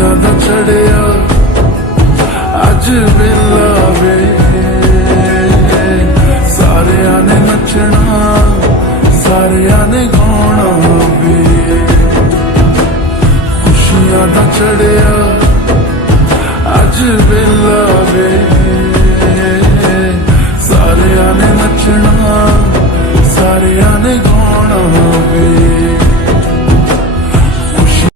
खुशियां दा चढ़िया अज वेला वे, सारिया ने नचना सारिया ने गाना वे। खुशियां दा चढ़िया अज वेला वे, सारिया ने नचना